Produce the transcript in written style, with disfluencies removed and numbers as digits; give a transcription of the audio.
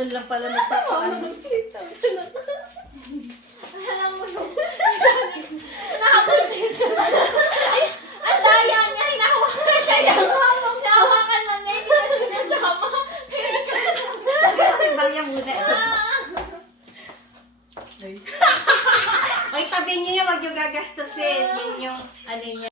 ano lang pala nagpapaano. Alam mo yung... Nakapunta Ay, ang daya niya. Hinahawakan siya. Hinahawakan mo niya. Hindi niya sinasama. Barya muna. Ay, tabi niyo yung wag yung gagastusin. Yun yung ano niya.